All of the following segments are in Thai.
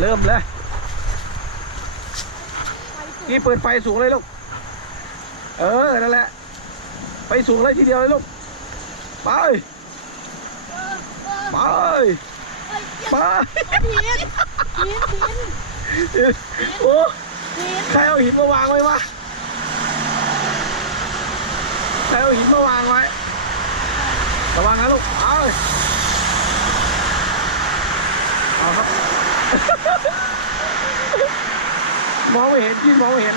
เริ่มเลยนี่เปิดไฟสูงเลยลูก เออ นั่นแหละ ไปสูงเลยทีเดียวเลยลูก ไป ไป ไปหินหินหินโอ้หินใครเอาหินมาวางไว้วะใครเอาหินมาวางไว้ระวังนะลูก เอาเอาครับ มองไม่เห็นพี่มองไม่เห็น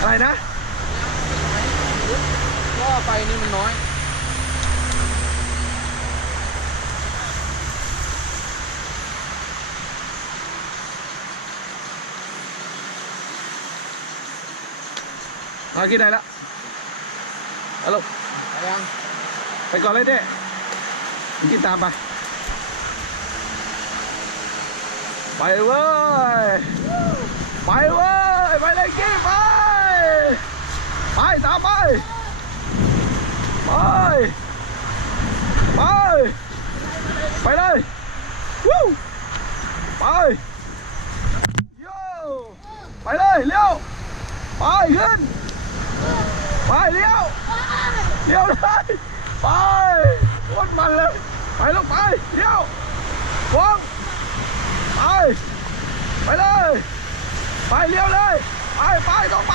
อะไรนะ ก็ไฟนี่มันน้อย มากินได้แล้วเอาลูกไปยังไปก่อนเลยเด้กินตามไป ไปเว้ย ไปเว้ย ไปเลยกี้ไป ไปตามไป ไป ไป ไปเลยวู้ไปโย่ไปเลยเลี้ยวไปขึ้นไป เลี้ยวเลี้ยวเลยไปโคตรมันเลย ไปลูกไปเลี้ยววงไปไปเลย ไปเลี้ยวเลย ไปไปต้องไป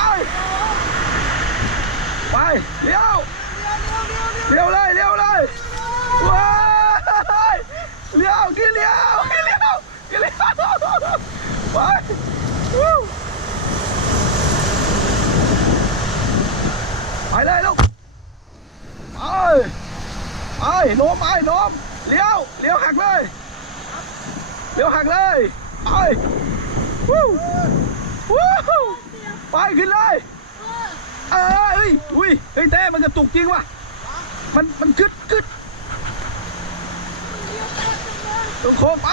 ไปเลี้ยวเลี้ยวเลยเลี้ยวเลยว้าเลี้ยวกินเลี้ยวกินเลี้ยวกินเลี้ยวไป ไปเลยลูกไปไปโน้มไปโน้มเลี้ยวเลี้ยวหักเลยเลี้ยวหักเลยไปวู้วู้ไปขึ้นเลยเอ้ยเอ้ยอุ้ยเฮ้ยเต้มันกระตุกจริงว่ะมันมันกึดกึดตรงโค้งไป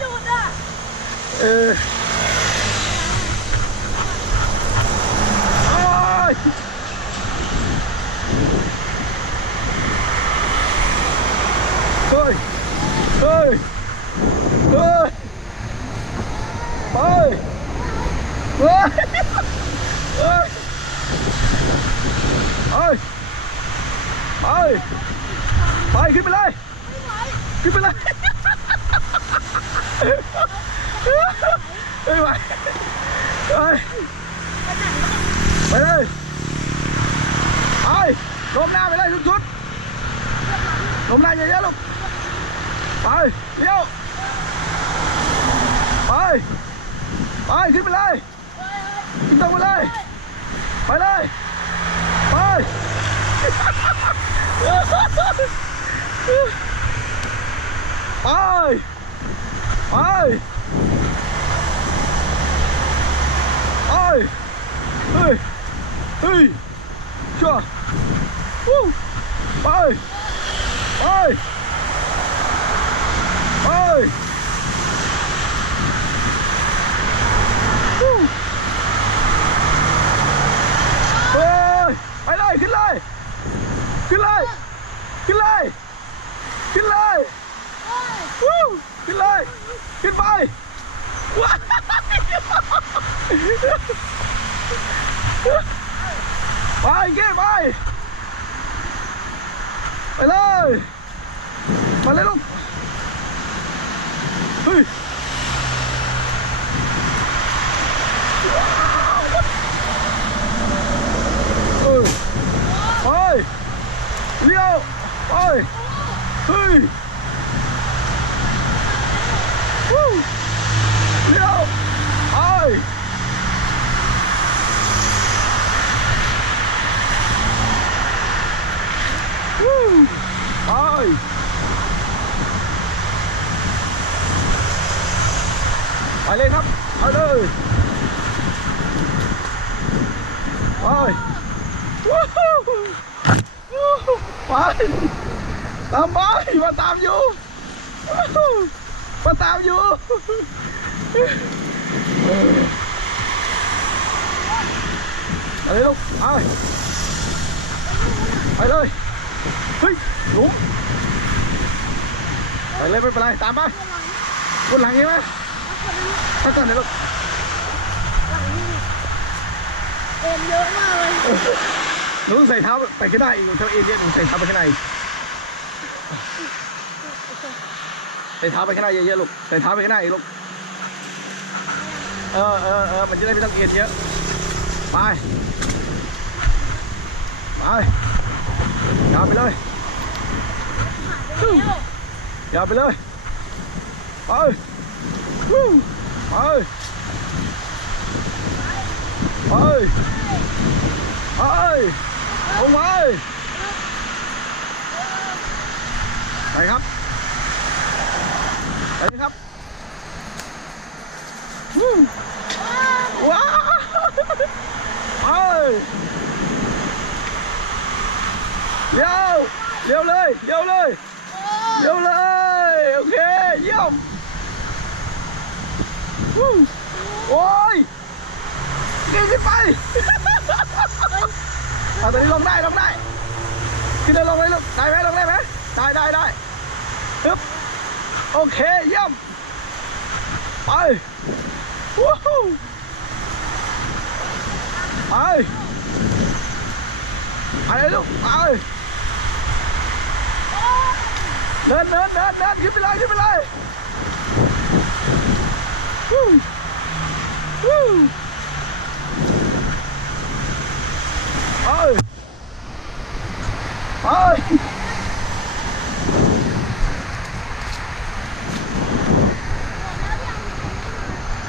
หยุดอะเออโอ้ยเฮ้ยเฮ้ยเฮ้ยไปเฮ้ยเฮ้ยไปไปไปขึ้นไปเลยขึ้นไปเลยเฮ้ยไปเฮ้ย ไปเลยไปลมหน้าไปเลยสุดๆลมหน้าเยอะๆลูกไปเลี้ยวไปไปขึ้นไปเลยขึ้นตรงไปเลยไปเลยไปไปไปเอ้ยเฮ้ย เฮ้ยชัววู้ไปไปไปวู้เฮ้ยไปเลยขึ้นเลยขึ้นเลยขึ้นเลยขึ้นเลยวู้ขึ้นเลยขึ้นไปว้าว ไปเก้ไปไปเลยมาเลยลูกเฮ้ยเออไปเลี้ยวไปเฮ้ยวู้เลี้ยวไปวู้ไปไปเลยครับไปเลยไปวู้ฮู้วู้ฮู้ ไปตามไปมาตามอยู่วู้ฮู้มาตามอยู่ไปไปเลยลูกไปไปเลยเฮ้ยหลุมไปเลยไม่เป็นไรตามมาบนหลังใช่ไหมถ้าก่อนเดี๋ยวลูกเอ็นเยอะมากเลย หนูต้องใส่เท้าไปข้างหน้าอีกหนูเท้าเอ็นเยอะหนูใส่เท้าไปข้างในใส่เท้าไปข้างหน้าเยอะๆลูกใส่เท้าไปข้างหน้าอีกลูกเออเออเออมันจะได้ไม่ต้องเอ็นเยอะไปไปยาวไปเลยยาวไปเลยไปไปไปไป ลงไปไปครับ ไปครับวู้ว้าวไปเลี้ยวเลี้ยวเลยเลี้ยวเลยเลี้ยวเลย โอเค เยี่ยมโอ้ยกินขึ้นไป เอาตัวนี้ลงได้ลงได้ขึ้นเลยลงเลยลูกได้ไหมลงได้ไหมได้ได้ได้ฮึ๊บโอเคเยี่ยมไปวู้ฮู้ไปไปเลยลูกไปเดินเดินเดินเดินขึ้นไปเลยขึ้นไปเลยวู้วู้ ไปไป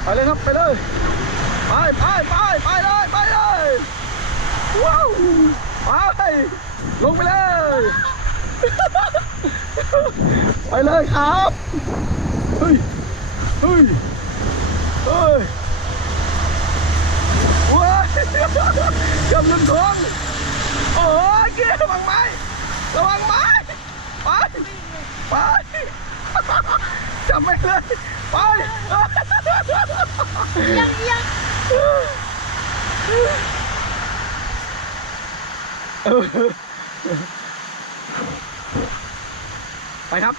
ไปเลยครับไปเลยไปไปไปไปเลยไปเลยว้าวไปลงไปเลย ไปเลยครับ เฮ้ย เฮ้ย เฮ้ย ว้ายกำลังท้องโอ้ยเกียร์ระวังไม้ระวังไม้ไปไปจับไปเลยไปยังยังไปครับ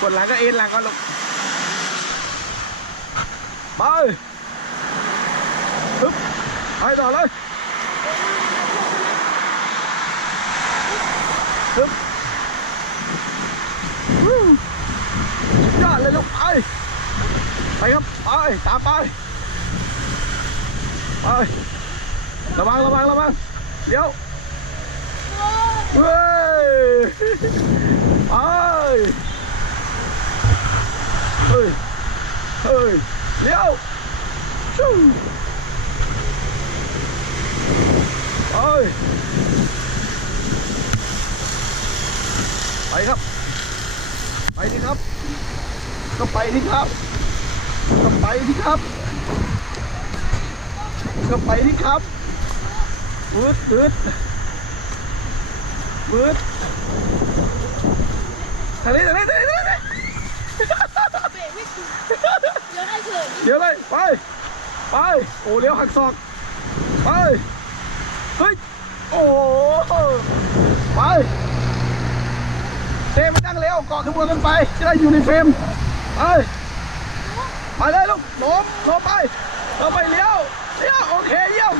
กดหลังก็เอ็นหลังก่อนลูกไป ฮึบไปต่อเลยฮึบวู้สุดยอดเลยลูกไปไปครับ ไป ตามไป ไประวังระวังระวังเดี๋ยวเฮ้ยไปเฮ้ยเฮ้ยเลี้ยวชู ไปไปครับ ไปดิครับ ก็ไปดิครับ ก็ไปดิครับ ก็ไปดิครับวืดวืดวืดทางนี้ทางนี้ทางนี้ทางนี้เบรกไม่ถูกเดี๋ยวให้เฉยเดี๋ยวเลย ไป ไป โอ้เลี้ยวหักศอก ไป เฮ้ย โอ้โห ไปเทไม่ตั้งเร็วเกาะขบวนกันไป จะได้อยู่ในเฟรม ไปไปเลยลูกล้มล้มไปล้มไปเลี้ยวเลี้ยวโอเคเยี่ยม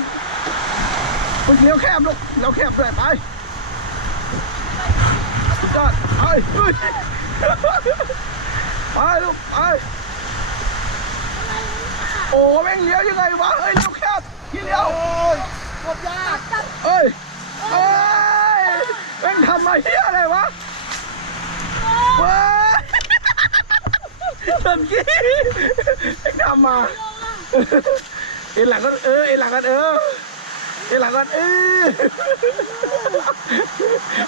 ลูกเลี้ยวแคบลูกเลี้ยวแคบเลยไปสุดยอดไปเฮ้ยไปลูกไปโอ้แม่งเลี้ยวยังไงวะเฮ้ยเลี้ยวแคบที่เลี้ยว กดยากจัด เอ้ยเอ้ยแม่งทำมา เฮียอะไรวะว้าเมื่อกี้ทำมาเอ็นหลังก็เออเอ็นหลังก็เออเอ็นหลังก็เออ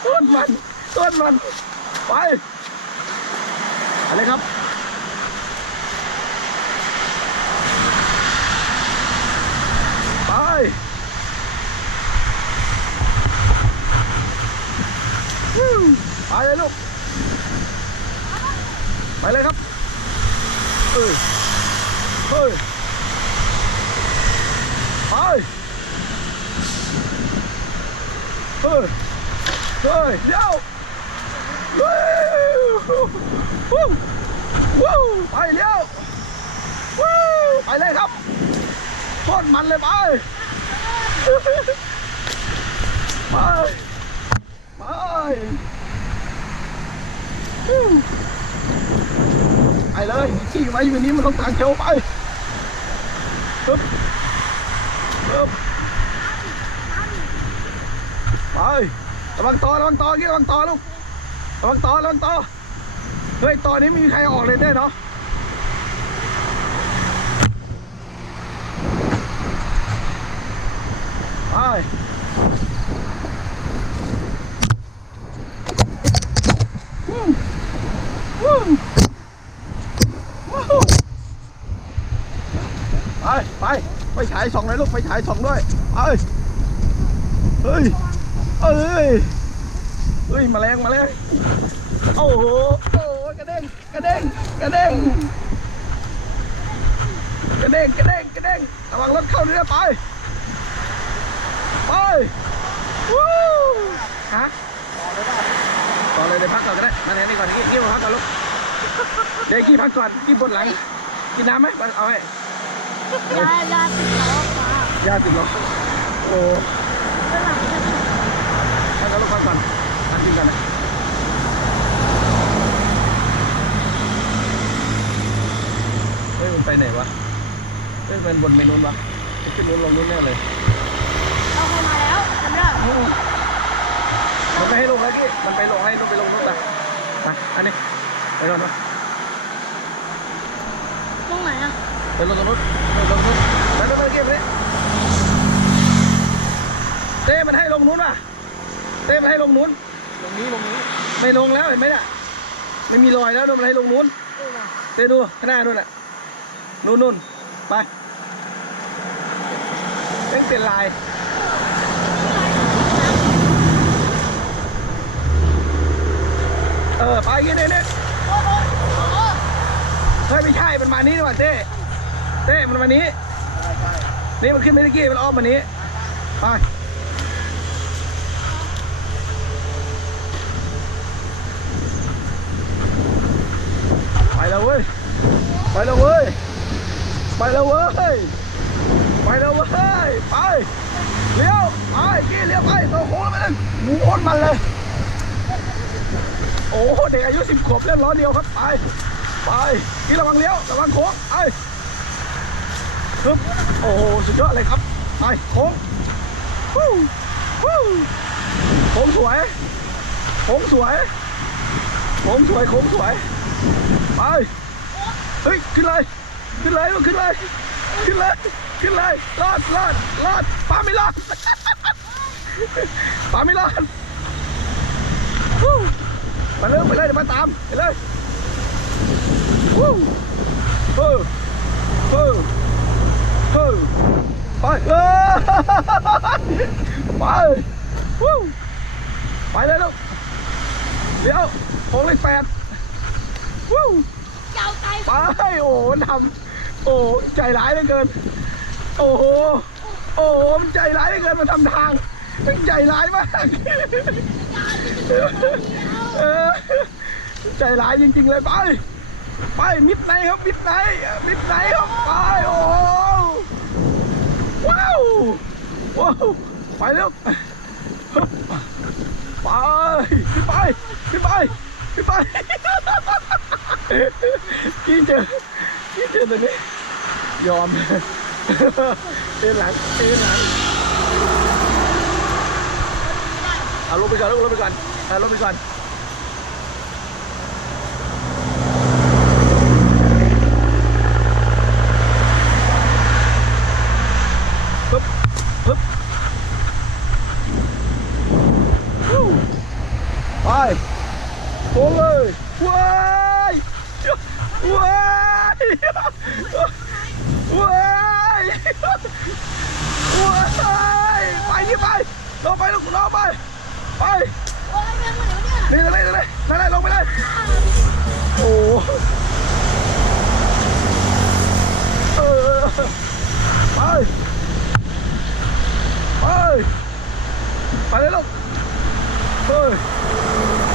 ต้นมันต้นมันไปอะไรครับ ไป วู้ ไปเลยลูก ไปเลยครับ เอ้ยเฮ้ยไปเฮ้ยเฮ้ยเดี๋ยวเฮ้ยวู้วู้ไปเลี้ยววู้ไปเลยครับโคตรมันเลยไป ไป ไป ไปเลยขี่ไว้อยู่นี้มันต้องทางเขียวไปปึ๊บปึ๊บไประวังต่อระวังต่อกี้ระวังต่อลูกระวังต่อระวังต่อเฮ้ยตอนนี้ม่มีใครออกเลยได้เนาะไปวู้วู้วู้ ไปไปไปฉายสองเลยลูกไปฉายสองด้วยไปเฮ้ยเอ้ยเฮ้ยแมาแรงมาแรงโอ้โหโอ้โหกระเด้งกระเด้งกระเด้งกระเด้งกระเด้งกระเด้งระวังรถเข้าเรือไปไปวู้ฮะต่อเลยเดี๋ยวพักก่อนก็ได้มาแทนนี่ก่อนกี้กี้มาพักก่อนลูกเดี๋ยวกี้พักก่อนกี้บนหลังกินน้ำไหมเอาให้ ยายาติดล้อฟ้าญาติดล้อโอ้ข้างหลังจะท่านก็ลูกพักก่อนพักกินก่อนนะเฮ้ยมันไปไหนวะเฮ้ยมันบนไปนู้นวะขึ้นนู้นลงนู้นแน่เลยเอาเข้ามาแล้วจำได้มันไปให้ลงแล้วกี้มันไปลงให้ลงไปลงนู้นไปไปอันนี้ไปลงนู้นรงไหนอะ ไปลงตรงนู้นไปลงนู้นไปไปไปกี้ไปเลยเต้มันให้ลงนู้นว่ะเต้มันให้ลงนู้นตรงนี้ตรงนี้ไม่ลงแล้วเห็นไหมเนี่ยไม่มีรอยแล้วโดนอะไรลงนู้นเต้ดูข้างหน้านู่นน่ะนู่นนู่นไปเต้นเปลี่ยนลายเออไปอยังนี้เนี่ยโอ้โหโอ้โหเฮ้ยไม่ใช่มันมานี้ดีกว่าเต้ เต้มันมานี้ใช่ใช่นี่มันขึ้นไปเมื่อกี้มันอ้อมมานี้ไปไปแล้วเว้ย ไปแล้วเว้ย ไปแล้วเว้ย ไปแล้วเว้ย ไป เลี้ยว ไปกี้เลี้ยวไปตัวโค้งแล้วไปเลยหมูโคตรมันเลย โอ้โหเด็กอายุสิบขวบเล่นล้อเดียวครับ ไป ไปกี้ระวังเลี้ยว ระวังโค้ง ไป ปึ๊บโอ้โหสุดยอดเลยครับ ไปโค้งวู้วู้โค้งสวยโค้งสวยโค้งสวยโค้งสวยไปเฮ้ยขึ้นเลยขึ้นเลยขึ้นเลยขึ้นเลยขึ้นเลยรอดรอดรอดปาไม่รอดปาไม่รอดวู้ไปเลยไปเลยเดี๋ยวมาตามไปเลยวู้เออ เออเออไปเออไปวู้ไปเลยลูกเดี๋ยวโค้งเลขแปดวู้เจ้าใจไปโอ้โหทำโอ้โหใจร้ายเหลือเกิน โอ้โหโอ้โหมันใจร้ายเหลือเกินมาทำทางมันใจร้ายมากเออใจร้ายจริงๆเลยไป ไปมิดไนครับมิดไนมิดไนครับไปโอ้ ว้าวว้ไปเร็วไปขึ้นไปขึ้นไปขึ้นไปกินเจอกินเจอตรงนี้ยอมเอ็นหลังเอ็นหลังเอาลงไปก่อนลงไปก่อนเอาลงไปก่อนปึ๊บปึ๊บวู้ไปโค้งเลยว้ายว้ายว้ายว้ายไปยี่ไปลงไปลูกลงไป ไป โอ้ยแม่งมาเดี๋ยว เนี่ยนี่เลยลยเลยลงไปเลย โอ้เออไป ไป ไปเลยลูกเฮ้ย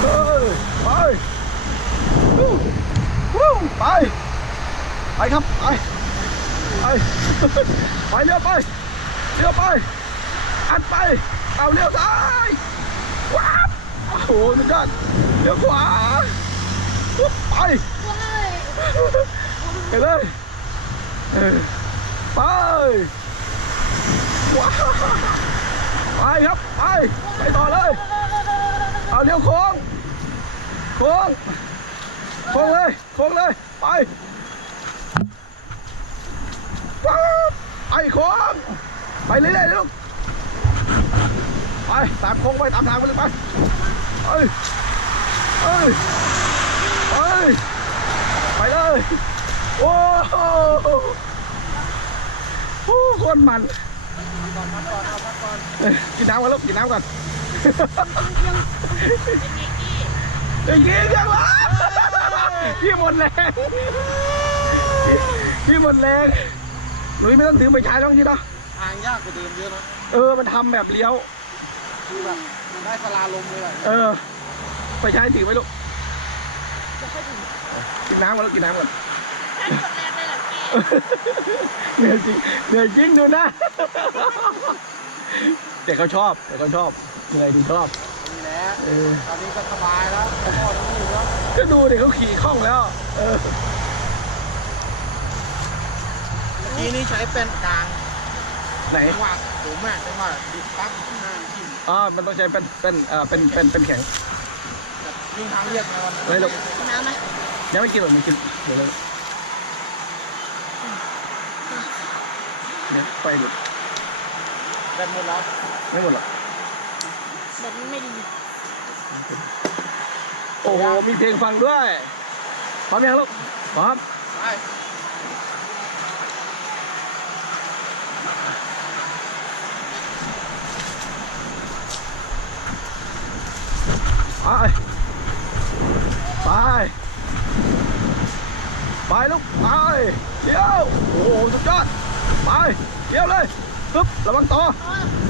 เฮ้ยไปวู้วู้ไป ไปครับ ไป ไป ไปเลี้ยวไปเลี้ยวไป อัดไป เอาเลี้ยวซ้ายว้าวโอ้โหสุดยอด เลี้ยวขวาปุ๊บไปไปเลยไปว้าไปครับไปไปต่อเลย เอาเลี้ยวโค้งโค้งโค้งเลยโค้งเลยไปไปโค้งไปเรื่อยๆลูกไปตามโค้งไปตามทางไปเลยไปเอ้ย เอ้ยเอ้ยไปเลย โอ้โหโอ้คนมันเอ้ยกินน้ำก่อนลูกกินน้ำก่อนอย่างนี้ยังวะพี่หมดแรงพี่หมดแรงหนุยไม่ต้องถือไปใช้ต้องที่เนาะทางยากกว่าเดิมเยอะนะ เออ มันทำแบบเลี้ยว คือแบบได้สลาลมเลยอะเออ ไปใช้ถือไหมลูกกินน้ำก่อนลูกกินน้ำก่อนท่านกดแรงเลยเหรอพี่เหนื่อยจริงเหนื่อยจริงดูนะแต่เขาชอบแต่เขาชอบเหนื่อยดีชอบนี่แหละเออตอนนี้ก็สบายแล้วพ่อทั้งอยู่แล้วก็ดูเด็กเขาขี่คล่องแล้ว เออเมื่อกี้นี่ใช้เป็นกลางไหนจังหวะผมอะจังหวะดิบปั๊บหน้าทิ่มอ๋อมันต้องใช้เป็นเป็นเอ่อเป็นเป็นเป็นแข็ง แบบวิ่งทางเรียบไงวันนั้นไม่หรอกน้ำไหมยังไม่กินหรอกมันกินเดี๋ยวเลยเนี่ยไปหลุดแบตหมดแล้วไม่หมดหรอกแบบนี้ไม่ดี โอ้โหมีเพลงฟังด้วยพร้อมยังลูกพร้อมไปไป ไปไปลูกไปเลี้ยวโอ้โหสุดยอดไปเลี้ยวเลยปึ๊บระวังต่อ